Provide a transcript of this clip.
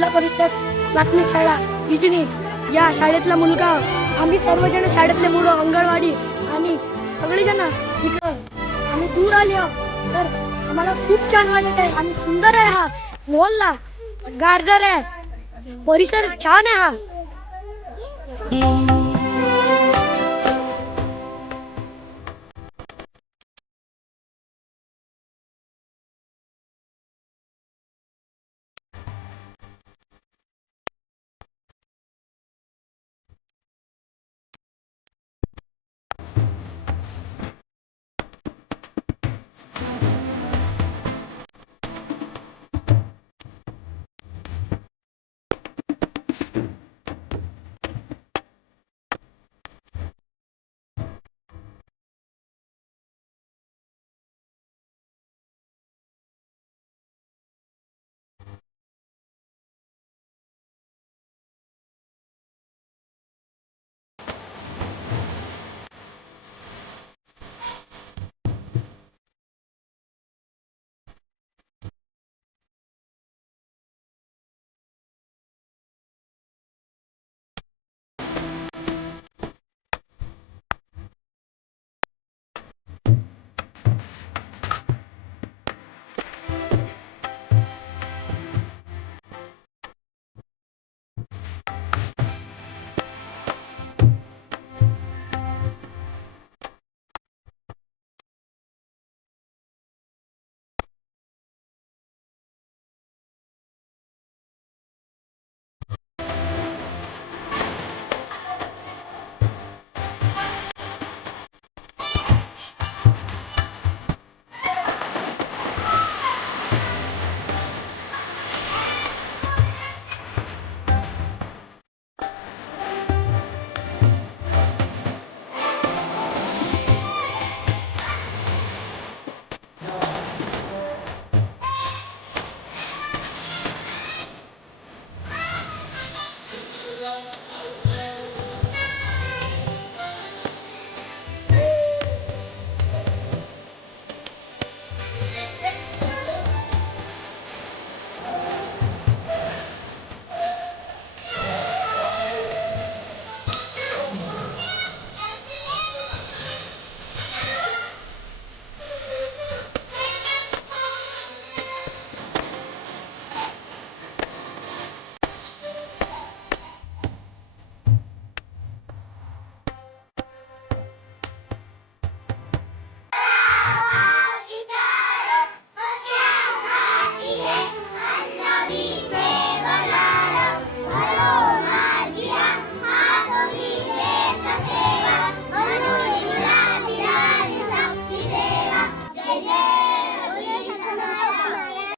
जिल्हा परिषद प्राथमिक शाळा इजनी या शाळेतला मुलगा. आम्ही सर्वजण शाळेतले मुलं, अंगणवाडी आणि सगळेजण इकडं आम्ही दूर आले आहोत. तर आम्हाला खूप छान वाटत आहे आणि सुंदर आहे हा मोहल्ला, गार्डन आहे, परिसर छान आहे हा.